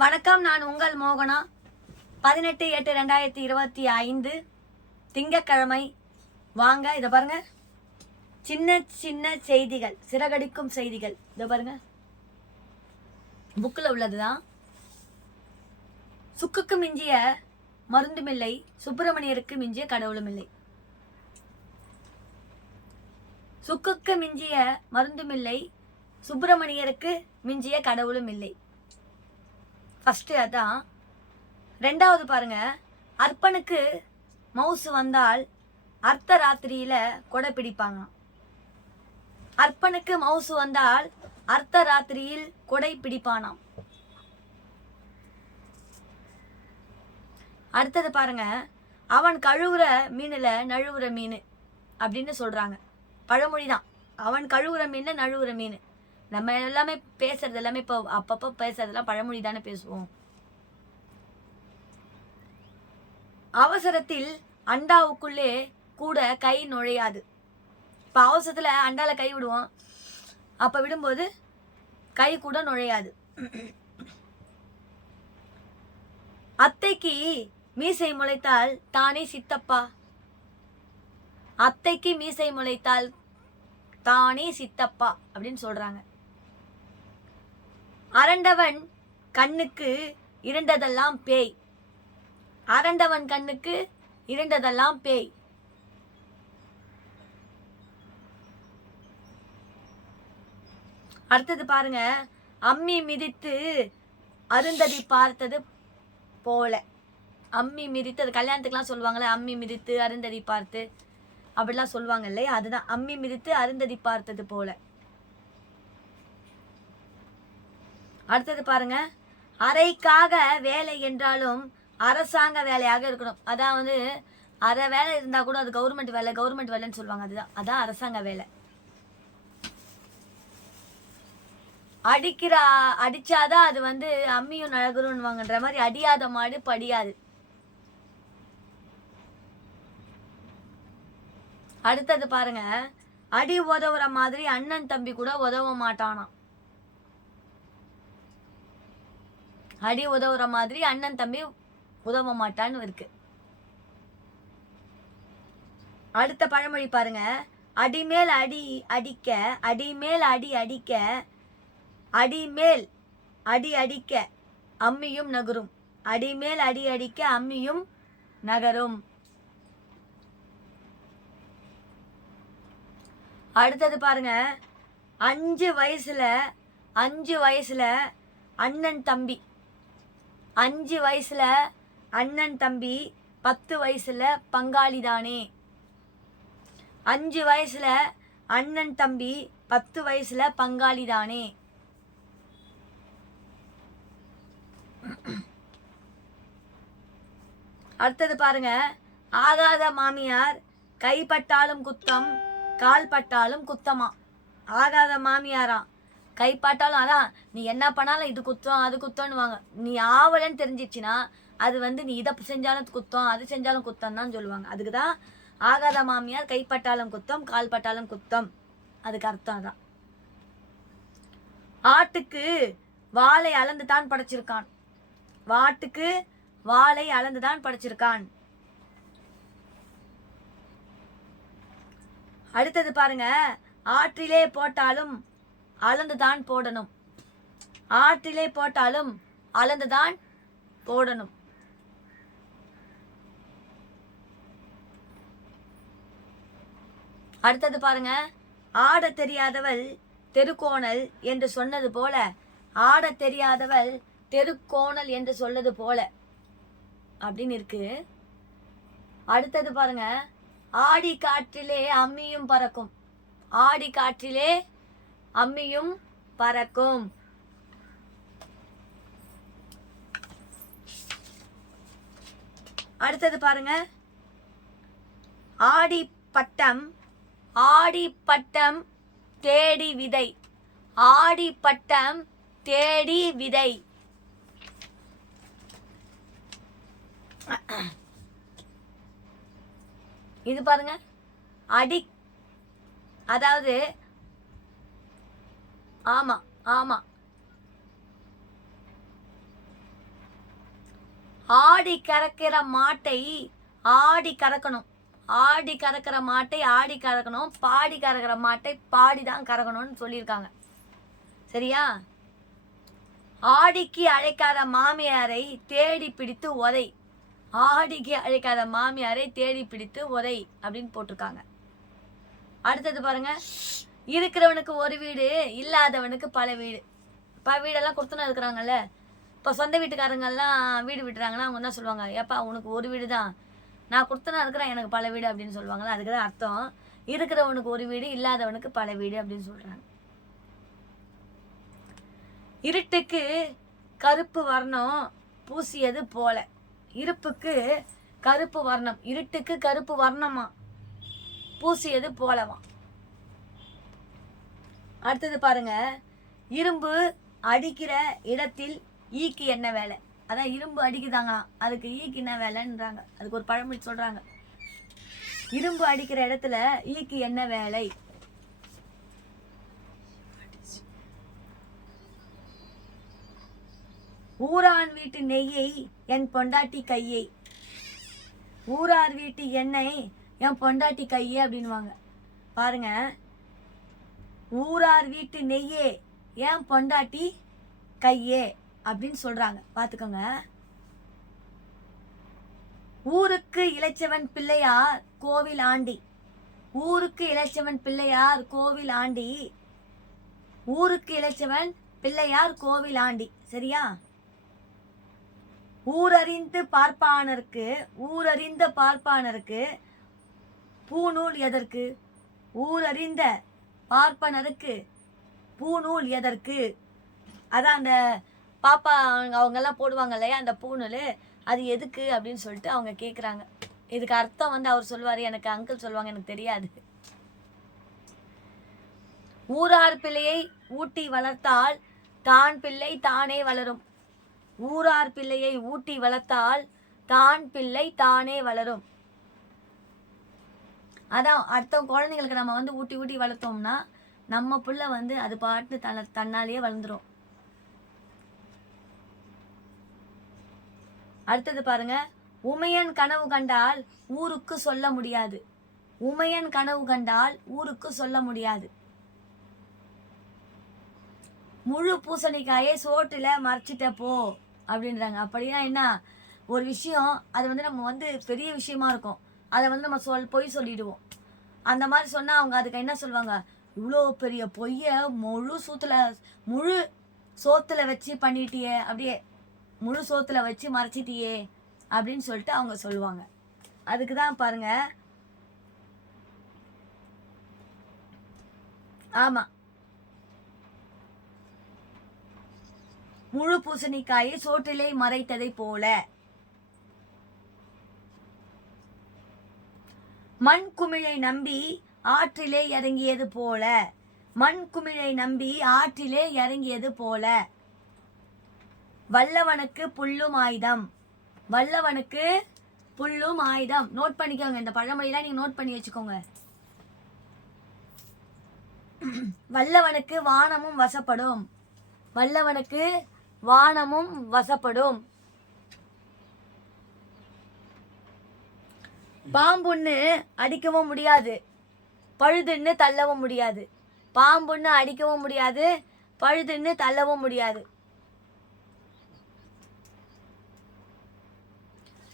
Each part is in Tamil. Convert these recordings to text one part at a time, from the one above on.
வணக்கம், நான் உங்கள் மோகனா. 18/8/2025 திங்கட்கிழமை. வாங்க, இதை பாருங்க. சின்ன சின்ன செய்திகள், சிறகடிக்கும் செய்திகள். இதை பாருங்க, புக்கில் உள்ளதுதான். சுக்குக்கு மிஞ்சிய மருந்துமில்லை, சுப்பிரமணியருக்கு மிஞ்சிய கடவுளும் இல்லை. சுக்குக்கு மிஞ்சிய மருந்துமில்லை, சுப்பிரமணியருக்கு மிஞ்சிய கடவுளும் இல்லை. ஃபஸ்ட்டு அதான். ரெண்டாவது பாருங்க, அர்ப்பனுக்கு மவுசு வந்தால் அர்த்த ராத்திரியில கொடை பிடிப்பாங்க. அர்ப்பனுக்கு மவுசு வந்தால் அர்த்த ராத்திரியில் கொடை பிடிப்பானாம். அடுத்தது பாருங்க, அவன் கழுவுற மீனில் நழுவுற மீன் அப்படின்னு சொல்றாங்க. பழமொழி தான். அவன் கழுவுற மீன்ல நழுவுற மீன். நம்ம எல்லாமே பேசுறது எல்லாமே இப்போ அப்பப்போ பேசுறதெல்லாம் பழமொழி தானே பேசுவோம். அவசரத்தில் அண்டாவுக்குள்ளே கூட கை நுழையாது. இப்போ அவசரத்தில் அண்டால கை விடுவோம், அப்போ விடும்போது கை கூட நுழையாது. அத்தைக்கு மீசை முளைத்தால் தானே சித்தப்பா. அத்தைக்கு மீசை முளைத்தால் தானே சித்தப்பா அப்படின்னு சொல்றாங்க. அரண்டவன் கண்ணுக்கு இருண்டதெல்லாம் பேய். அரண்டவன் கண்ணுக்கு இருண்டதெல்லாம் பேய். அடுத்தது பாருங்க, அம்மி மிதித்து அருந்ததி பார்த்தது போல. அம்மி மிதித்து, அது கல்யாணத்துக்குலாம் சொல்லுவாங்களே, அம்மி மிதித்து அருந்ததி பார்த்து அப்படிலாம் சொல்லுவாங்க இல்லையா, அதுதான் அம்மி மிதித்து அருந்ததி பார்த்தது போல. அடுத்தது பாருங்க, அரைக்காக வேலை என்றாலும் அரசாங்க வேலையாக இருக்கணும். அதான் அரை வேலை இருந்தா கூட அது கவர்மெண்ட் வேலை, கவர்மெண்ட் வேலைன்னு சொல்லுவாங்க. அதான் அரசாங்க வேலை. அடிச்சாதான் அது அம்மியும் நழகுருன்னுவாங்கன்ற மாதிரி, அடியாத மாடு படியாது. அடுத்தது பாருங்க, அடி உதவுற மாதிரி அண்ணன் தம்பி கூட உதவ மாட்டானாம். அடி உதவுற மாதிரி அண்ணன் தம்பி உதவ மாட்டான்னு இருக்கு. அடுத்த பழமொழி பாருங்க, அடிமேல் அடி அடிக்க, அடிமேல் அடி அடிக்க, அடிமேல் அடி அடிக்க அம்மியும் நகரும். அடிமேல் அடி அடிக்க அம்மியும் நகரும். அடுத்தது பாருங்க, 5 வயசுல அண்ணன் தம்பி. 5 வயசுல அண்ணன் தம்பி, 10 வயசுல பங்காளி தானே. 5 வயசுல அண்ணன் தம்பி, 10 வயசுல பங்காளி தானே. அடுத்தது பாருங்க, ஆகாத மாமியார் கைப்பட்டாலும் குத்தம், கால் பட்டாலும் குத்தமா. ஆகாத மாமியாரா, கைப்பட்டாலும், அதான் நீ என்ன பண்ணாலும் இது குத்தம் அது குத்தம்னுவாங்க. நீ ஆவலன்னு தெரிஞ்சிச்சுன்னா அது நீ இதை செஞ்சாலும் குத்தம் அது செஞ்சாலும் குத்தம் தான் சொல்லுவாங்க. அதுக்கு தான் ஆகாத மாமியார் கைப்பட்டாலும் குத்தம், கால் பட்டாலும் குத்தம். அதுக்கு அர்த்தம் தான். ஆட்டுக்கு வாளை அளந்துதான் படைச்சிருக்கான். வாட்டுக்கு வாளை அளந்துதான் படைச்சிருக்கான். அடுத்தது பாருங்க, ஆற்றிலே போட்டாலும் அளந்துதான் போடணும். ஆற்றிலே போட்டாலும் அளந்துதான் போடணும். அடுத்தது பாருங்க, ஆட தெரியாதவள் தெருக்கோணல் என்று சொன்னது போல, ஆட தெரியாதவள் தெருக்கோணல் என்று சொல்லது போல அப்படின்னு இருக்கு. அடுத்தது பாருங்க, ஆடி காற்றிலே அம்மியும் பறக்கும். ஆடி காற்றிலே அம்மியும் பறக்கும். அடுத்தது பாருங்க, ஆடி பட்டம் தேடி விதை. ஆடி பட்டம் தேடி விதை. இது பாருங்க, அதாவது ஆமா ஆமா ஆடி கறக்கிற மாட்டை ஆடி கறக்கணும், ஆடி கறக்கிற மாட்டை ஆடி கறக்கணும், பாடி கறக்கிற மாட்டை பாடி தான் கறக்கணும்னு சொல்லியிருக்காங்க. சரியா? ஆடிக்கு அழைக்காத மாமியாரை தேடி பிடித்து உதை, ஆடிக்கு அழைக்காத மாமியாரை தேடி பிடித்து உதை அப்படின்னு போட்டிருக்காங்க. அடுத்தது பாருங்க, இருக்கிறவனுக்கு ஒரு வீடு இல்லாதவனுக்கு பல வீடு. இப்போ வீடெல்லாம் கொடுத்துன்னு இருக்கிறாங்கல்ல, இப்போ சொந்த வீட்டுக்காரங்கெல்லாம் வீடு விட்டுறாங்கன்னா அவங்க என்ன சொல்லுவாங்க, ஏப்பா உனக்கு ஒரு வீடு தான், நான் கொடுத்தனா இருக்கிறேன் எனக்கு பல வீடு அப்படின்னு சொல்லுவாங்களா. அதுக்கு தான் அர்த்தம் இருக்கிறவனுக்கு ஒரு வீடு இல்லாதவனுக்கு பல வீடு அப்படின்னு சொல்கிறாங்க. இருட்டுக்கு கருப்பு வர்ணம் பூசியது போல, இருப்புக்கு கருப்பு வர்ணம், இருட்டுக்கு கருப்பு வர்ணமா பூசியது போலவா. அடுத்தது பாருங்க, இரும்பு அடிக்கிற இடத்தில் ஈக்கு என்ன வேலை. அதான் இரும்பு அடிக்குதாங்களாம், அதுக்கு ஈக்கு என்ன வேலைன்றாங்க. அதுக்கு ஒரு பழமொழி சொல்றாங்க, இரும்பு அடிக்கிற இடத்துல ஈக்கு என்ன வேலை. ஊரான் வீட்டு நெய்யை என் பொண்டாட்டி கையை, ஊரார் வீட்டு எண்ணெய் என் பொண்டாட்டி கையே அப்படின்வாங்க. பாருங்க, ஊரார் வீட்டு நெய்யே என் பொண்டாட்டி கையே அப்படின்னு சொல்றாங்க. பார்த்துக்கோங்க. ஊருக்கு இளைச்சவன் பிள்ளையார் கோவில் ஆண்டி, ஊருக்கு இளைச்சவன் பிள்ளையார் கோவில் ஆண்டி, ஊருக்கு இளைச்சவன் பிள்ளையார் கோவில் ஆண்டி. சரியா? ஊரறிந்து பார்ப்பானருக்கு, ஊரறிந்த பார்ப்பானருக்கு பூநூல் எதற்கு, ஊரறிந்த பார்ப்பனருக்கு பூநூல் எதற்கு. அதான் அந்த பாப்பா அவங்கெல்லாம் போடுவாங்க இல்லையா அந்த பூநூல், அது எதுக்கு அப்படின்னு சொல்லிட்டு அவங்க கேட்குறாங்க. இதுக்கு அர்த்தம் வந்து அவர் சொல்லுவார், எனக்கு அங்கிள் சொல்லுவாங்க, எனக்கு தெரியாது. ஊரார் பிள்ளையை ஊட்டி வளர்த்தால் தான் பிள்ளை தானே வளரும், ஊரார் பிள்ளையை ஊட்டி வளர்த்தால் தான் பிள்ளை தானே வளரும். அதான் அர்த்தம், குழந்தைங்களுக்கு நம்ம வந்து ஊட்டி ஊட்டி வளர்த்தோம்னா நம்ம பிள்ளை வந்து அது பாட்டு தன்னாலேயே வளர்ந்துரும். அடுத்தது பாருங்க, உமையன் கனவு கண்டால் ஊருக்கு சொல்ல முடியாது, உமையன் கனவு கண்டால் ஊருக்கு சொல்ல முடியாது. முழு பூசணிக்காயை சோற்றுல மறைச்சிட்ட போ அப்படின்றாங்க. அப்படின்னா என்ன, ஒரு விஷயம் அது வந்து நம்ம வந்து பெரிய விஷயமா இருக்கும், அதை வந்து நம்ம பொய் சொல்லிடுவோம். அந்த மாதிரி சொன்னால் அவங்க அதுக்கு என்ன சொல்லுவாங்க, இவ்வளோ பெரிய பொய்யை முழு சோத்துல வச்சு பண்ணிட்டியே, அப்படியே முழு சோத்துல வச்சு மறைச்சிட்டியே அப்படின்னு சொல்லிட்டு அவங்க சொல்லுவாங்க. அதுக்கு தான் பாருங்க. ஆமா, முழு பூசணிக்காயை சோற்றிலே மறைத்ததை போல. மண் குமிழை நம்பி ஆற்றிலே இறங்கியது போல, மண் குமிழை நம்பி ஆற்றிலே இறங்கியது போல. வல்லவனுக்கு புல்லும் ஆயுதம், வல்லவனுக்கு புல்லும் ஆயுதம். நோட் பண்ணிக்கோங்க, இந்த பழமொழியெல்லாம் நீங்க நோட் பண்ணி வச்சுக்கோங்க. வல்லவனுக்கு வானமும் வசப்படும், வல்லவனுக்கு வானமும் வசப்படும். பாம்புன்னு அடிக்கவும் முடியாது, பழுதுன்னு தள்ளவும் முடியாது, பாம்புன்னு அடிக்கவும் முடியாது, பழுதுன்னு தள்ளவும் முடியாது.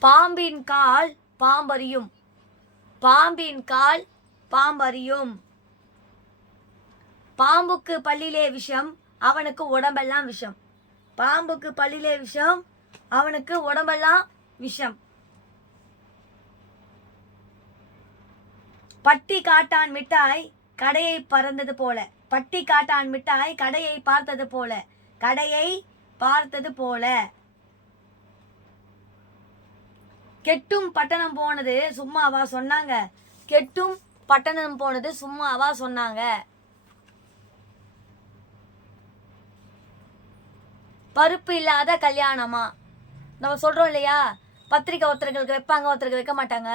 பாம்பின் கால் பாம்பறியும், பாம்பின் கால் பாம்பறியும். பாம்புக்கு பல்லிலே விஷம், அவனுக்கு உடம்பெல்லாம் விஷம், பாம்புக்கு பல்லிலே விஷம், அவனுக்கு உடம்பெல்லாம் விஷம். பட்டி காட்டான் மிட்டாய் கடையை பறந்தது போல, பட்டி காட்டான் மிட்டாய் கடையை பார்த்தது போல, கடையை பார்த்தது போல. கெட்டும் பட்டணம் போனது சும்மாவா சொன்னாங்க, கெட்டும் பட்டணம் போனது சும்மாவா சொன்னாங்க. பருப்பு இல்லாத கல்யாணமா, நம்ம சொல்றோம் இல்லையா, பத்திரிக்கை ஒருத்தர்களுக்கு வைப்பாங்க ஒருத்தருக்கு வைக்க மாட்டாங்க,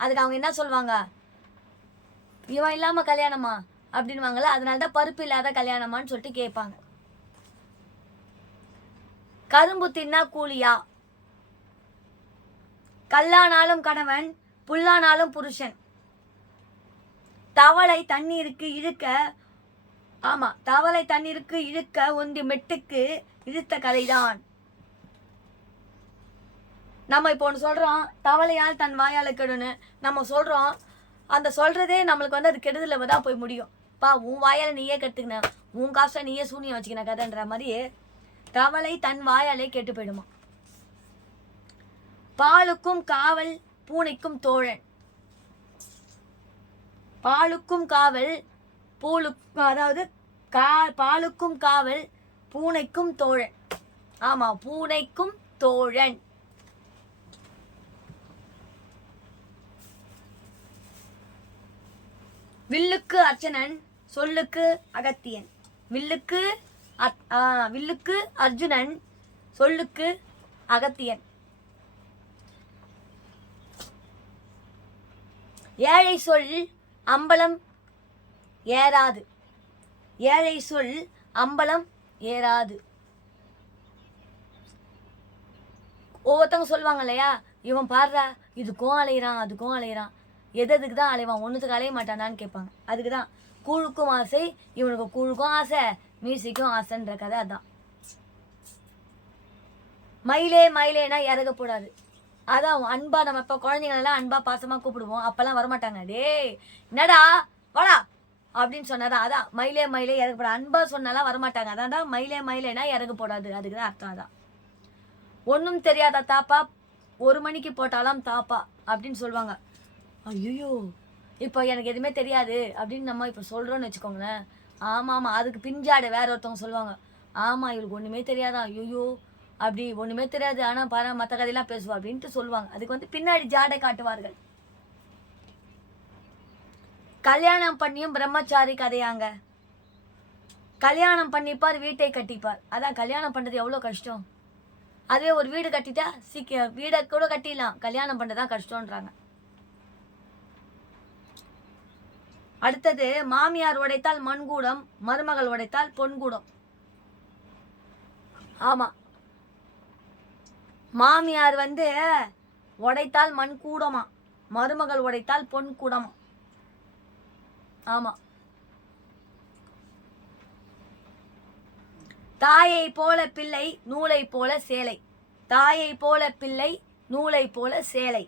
அதுக்கு அவங்க என்ன சொல்லுவாங்க, இவன் இல்லாம கல்யாணமா அப்படின்வாங்கல்ல, அதனாலதான் பருப்பு இல்லாத கல்யாணமான்னு சொல்லிட்டு கேட்பாங்க. கரும்பு தின்னா கூலியா, கல்லானாலும் கணவன், புல்லானாலும் புருஷன். தவளை தண்ணீருக்கு இழுக்க, ஆமா, தவளை தண்ணீருக்கு இழுக்க ஒன்றி மெட்டுக்கு இழுத்த கதைதான். நம்ம இப்போ ஒன்று சொல்றோம், தவளையால் தன் வாயால கெடுன்னு நம்ம சொல்றோம். அந்த சொல்றதே நம்மளுக்கு வந்து அது கெடுதல தான் போய் முடியும். பா, உன் வாயால நீயே கெடுத்துக்கின, உன் காசை நீயே சூனியம் வச்சுக்கின கதைன்ற மாதிரி தவளை தன் வாயாலே கெட்டு போயிடுமா. பாலுக்கும் காவல், பூனைக்கும் தோழன். பாலுக்கும் காவல், அதாவது பாலுக்கும் காவல், பூனைக்கும் தோழன். ஆமா, பூனைக்கும் தோழன். வில்லுக்கு அர்ச்சனன், சொல்லுக்கு அகத்தியன். வில்லுக்கு அர்ஜுனன், சொல்லுக்கு அகத்தியன். ஏழை சொல் அம்பலம் ஏறாது. ஏழை சொல் அம்பலம் ஏறாது. ஒவ்வொருத்தவங்க சொல்லுவாங்க இல்லையா, இவன் பாடுறா இதுக்கும் அலையிறான் அதுக்கும் அலையிறான், எதுக்கு தான் அலைவான், ஒன்றுத்துக்கு அலைய மாட்டானான்னு கேட்பாங்க. அதுக்கு தான் கூழுக்கும் ஆசை, இவனுக்கு கூழுக்கும் ஆசை, மியூசிக்கும் ஆசைன்ற கதை. அதான் மயிலே மயிலேனா இறக போடாது. அதான் அன்பா, நம்ம இப்போ குழந்தைங்களெல்லாம் அன்பா பாசமா கூப்பிடுவோம், அப்பெல்லாம் வரமாட்டாங்க. டேய் என்னடா வாடா அப்படின்னு சொன்னாதான். அதான் மயிலே மயிலே இறகு போடாது. அன்பா சொன்னாலாம் வரமாட்டாங்க. அதான் தான் மயிலே மயிலேனா இறகு போடாது. அதுக்கு தான் அர்த்தம். அதான் ஒன்றும் தெரியாத தாப்பா 1 மணிக்கு போட்டாலாம் தாப்பா அப்படின்னு சொல்லுவாங்க. ஐயோ, இப்போ எனக்கு எதுவுமே தெரியாது அப்படின்னு நம்ம இப்போ சொல்கிறோன்னு வச்சுக்கோங்களேன். ஆமாம் ஆமாம், அதுக்கு பிஞ்சாடு வேற ஒருத்தவங்க சொல்லுவாங்க. ஆமாம், இவளுக்கு ஒன்றுமே தெரியாதான், ஐயோ அப்படி ஒன்றுமே தெரியாது, ஆனால் பாரு மற்ற கதையெல்லாம் பேசுவா அப்படின்ட்டு சொல்லுவாங்க. அதுக்கு வந்து பின்னாடி ஜாடை காட்டுவார்கள். கல்யாணம் பண்ணியும் பிரம்மச்சாரி கதையாங்க. கல்யாணம் பண்ணிப்பார், வீட்டை கட்டிப்பார். அதான் கல்யாணம் பண்ணுறது எவ்வளோ கஷ்டம். அதுவே ஒரு வீடு கட்டிட்டா வீடை கூட கட்டிடலாம், கல்யாணம் பண்ணுறதுதான் கஷ்டம்ன்றாங்க. அடுத்தது, மாமியார் உடைத்தால் மண்கூடம், மருமகள் உடைத்தால் பொன்கூடம். ஆமா, மாமியார் வந்து உடைத்தால் மண் கூடமா, மருமகள் உடைத்தால் பொன் கூடமா. ஆமா, தாயை போல பிள்ளை, நூலை போல சேலை. தாயை போல பிள்ளை, நூலை போல சேலை.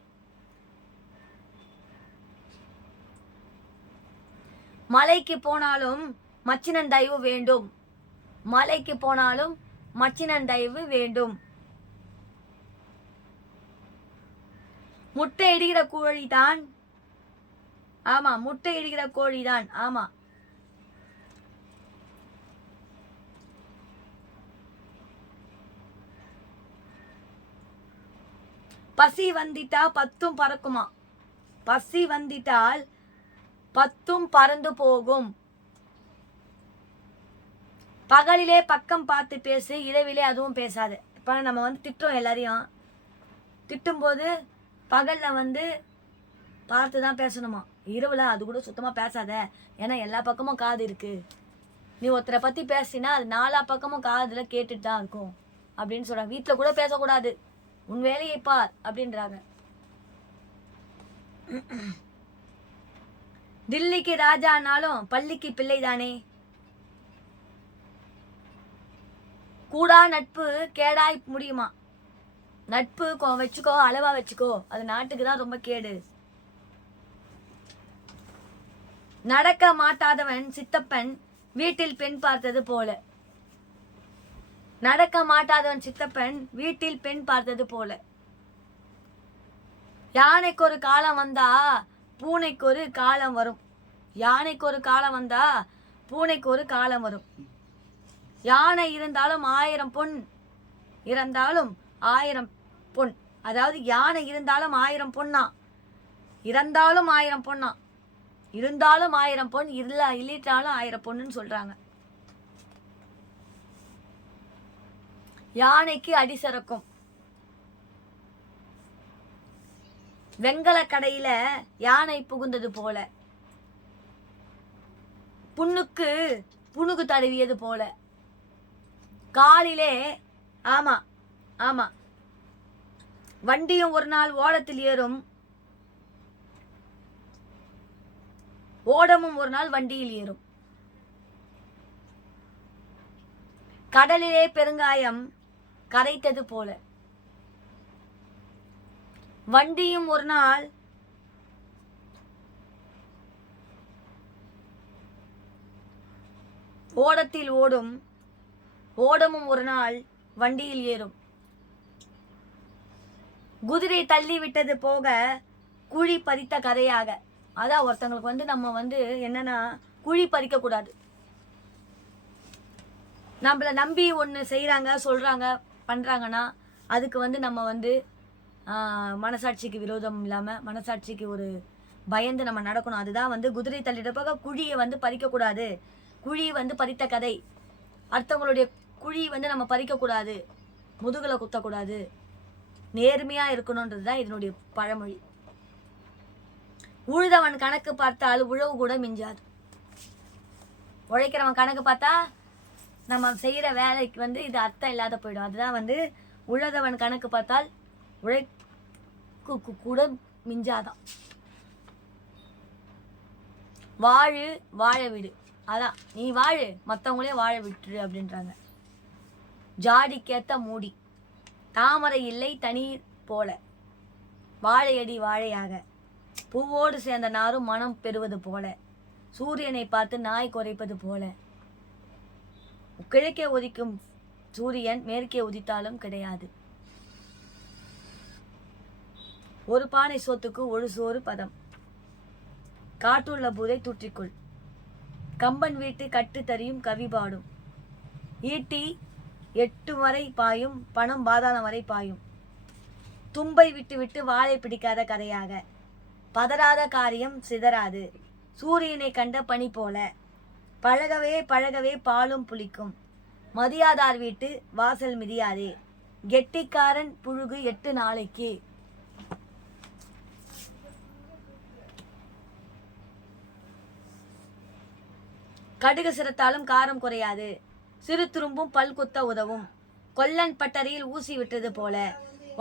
மலைக்கு போனாலும் மச்சினன் தயவு வேண்டும். மலைக்கு போனாலும் மச்சினன் தயவு வேண்டும். முட்டை இடுகிற கோழிதான். ஆமா, முட்டை இடுகிற கோழிதான். ஆமா, பசி வந்திட்டா 10ம் பறக்குமா. பசி வந்திட்டால் 10ம் பறந்து போகும். பகலிலே பக்கம் பார்த்து பேசு, இரவிலே அதுவும் பேசாது. இப்போ நம்ம வந்து திட்டுறோம், எல்லாரையும் திட்டும்போது பகலில் வந்து பார்த்து தான் பேசணுமா, இரவில் அது கூட சுத்தமாக பேசாத, ஏன்னா எல்லா பக்கமும் காது இருக்குது. நீ ஒருத்தரை பற்றி பேசினா அது 4 பக்கமும் காதில் கேட்டுட்டு தான் இருக்கும் அப்படின்னு சொல்கிறாங்க. வீட்டில் கூட பேசக்கூடாது, உன் வேலையை பார் அப்படின்றாங்க. தில்லிக்கு ராஜானாலும் பள்ளிக்கு பிள்ளை தானே. கூடா நட்பு கேடாய் முடியுமா. நட்பு வச்சுக்கோ, அளவா வச்சுக்கோ, அது நாட்டுக்கு தான் ரொம்ப கேடு. நடக்க மாட்டாதவன் சித்தப்பன் வீட்டில் பெண் பார்த்தது போல. நடக்க மாட்டாதவன் சித்தப்பன் வீட்டில் பெண் பார்த்தது போல. யானைக்கு ஒரு காலம் வந்தா பூனைக்கு ஒரு காலம் வரும். யானைக்கு ஒரு காலம் வந்தா பூனைக்கு ஒரு காலம் வரும். யானை இருந்தாலும் 1000 பொன், இறந்தாலும் 1000 பொன். அதாவது யானை இருந்தாலும் 1000 பொன்னா, இறந்தாலும் 1000 பொன்னா, இருந்தாலும் 1000 பொன், இல்லிட்டாலும் 1000 பொண்ணுன்னு சொல்றாங்க. யானைக்கு அடி சறுக்கும். வெங்கல கடையில யானை புகுந்தது போல. புண்ணுக்கு புணுகு தடவியது போல. காலிலே, ஆமா ஆமா, வண்டியும் ஒரு நாள் ஓடத்தில் ஏறும், ஓடமும் ஒரு நாள் வண்டியில் ஏறும். கடலிலே பெருங்காயம் கரைத்தது போல வண்டியும் ஒரு நாள் ஓடத்தில் ஓடும், ஓடமும் ஒரு நாள் வண்டியில் ஏறும். குதிரை தள்ளி விட்டது போக குழி பறித்த கதையாக. அதான் ஒருத்தங்களுக்கு நம்ம என்னன்னா குழி பறிக்க கூடாது. நம்மளை நம்பி ஒன்று செய்கிறாங்க, சொல்கிறாங்க, பண்ணுறாங்கன்னா அதுக்கு நம்ம மனசாட்சிக்கு விரோதம் இல்லாமல் மனசாட்சிக்கு ஒரு பயந்து நம்ம நடக்கணும். அதுதான் குதிரை தள்ளிட்ட போக குழியை பறிக்கக்கூடாது. குழி பறித்த கதை. அடுத்தவங்களுடைய குழி நம்ம பறிக்கக்கூடாது, முதுகலை குத்தக்கூடாது, நேர்மையாக இருக்கணுன்றது தான் இதனுடைய பழமொழி. உழுதவன் கணக்கு பார்த்தால் உழவு கூட மிஞ்சாது. உழைக்கிறவன் கணக்கு பார்த்தா நம்ம செய்கிற வேலைக்கு இது அர்த்தம் இல்லாத போயிடும். அதுதான் உழுதவன் கணக்கு பார்த்தால் உழைக்கு கூட மிஞ்சாதான். வாழு வாழ விடு. அதான் நீ வாழு, மற்றவங்களே வாழ விட்டுரு அப்படின்றாங்க. ஜாடிக்கேத்த மூடி, தாமரை இல்லை தண்ணீர் போல, வாழையடி வாழையாக, பூவோடு சேர்ந்த நாரும் மனம் பெறுவது போல, சூரியனை பார்த்து நாய் குறைப்பது போல, கிழக்கே உதிக்கும் சூரியன் மேற்கே உதித்தாலும் கிடையாது. ஒரு பானை சோத்துக்கு ஒரு சோறு பதம், காற்றுள்ள பூதை தூற்றிக்கொள், கம்பன் வீட்டு கட்டு தறியும் கவி பாடும், ஈட்டி 8 வரை பாயும், பணம் பாதாளம் வரை பாயும், தும்பை விட்டு விட்டு வாழை பிடிக்காத கதையாக, பதறாத காரியம் சிதறாது, சூரியனை கண்ட பனி போல, பழகவே பழகவே பாலும் புளிக்கும், மதியாதார் வீட்டு வாசல் மிதியாதே, கெட்டிக்காரன் புழுகு 8 நாளைக்கு. கடுகு சிரத்தாலும் காரம் குறையாது, சிறு துரும்பும் பல் குத்த உதவும், கொல்லன் பட்டறையில் ஊசி விட்டது போல,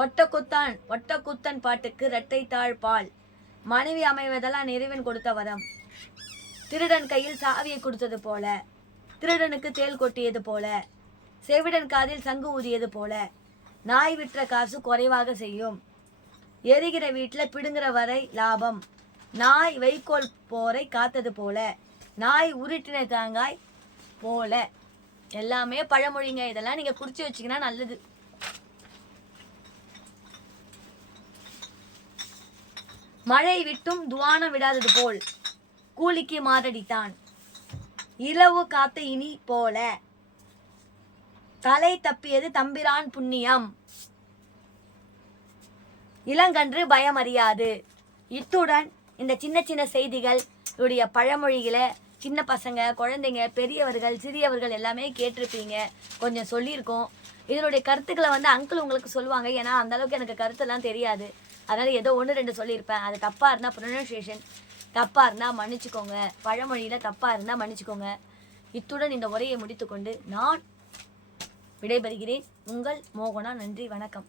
ஒட்டக்குத்தன் பாட்டுக்கு இரட்டை தாழ் பால், மனைவி அமைவதெல்லாம் நிறைவன் கொடுத்த வரம், திருடன் கையில் சாவியை கொடுத்தது போல, திருடனுக்கு தேல் கொட்டியது போல, செவிடன் காதில் சங்கு ஊதியது போல, நாய் விற்ற காசு குறைவாக செய்யும், எரிகிற வீட்டில் பிடுங்குற வரை லாபம், நாய் வைக்கோல் போரை காத்தது போல, நாய் உருட்டின தேங்காய் போல. எல்லாமே பழமொழிங்க. இதெல்லாம் நீங்க குறிச்சு வச்சீங்கன்னா நல்லது. மழை விட்டும் துவானம் விடாதது போல் கூலிக்கு மாரடித்தான், இலவு காத்த இனி போல, தலை தப்பியது தம்பிரான் புண்ணியம், இளங்கன்று பயம் அறியாது. இத்துடன் இந்த சின்ன சின்ன செய்திகள் உடைய பழமொழிகளை சின்ன பசங்க, குழந்தைங்க, பெரியவர்கள், சிறியவர்கள் எல்லாமே கேட்டிருப்பீங்க. கொஞ்சம் சொல்லியிருக்கோம். இதனுடைய கருத்துக்களை அங்கிள் உங்களுக்கு சொல்லுவாங்க. ஏன்னா அந்த அளவுக்கு எனக்கு கருத்தெல்லாம் தெரியாது. அதனால் ஏதோ 1-2 சொல்லியிருப்பேன். அது தப்பாக இருந்தால் ப்ரொனன்சியேஷன் தப்பாக இருந்தால் மன்னிச்சுக்கோங்க. பழமொழியில் தப்பாக இருந்தால் மன்னிச்சுக்கோங்க. இத்துடன் இந்த உரையை முடித்துக்கொண்டு நான் விடைபெறுகிறேன். உங்கள் மோகனா. நன்றி, வணக்கம்.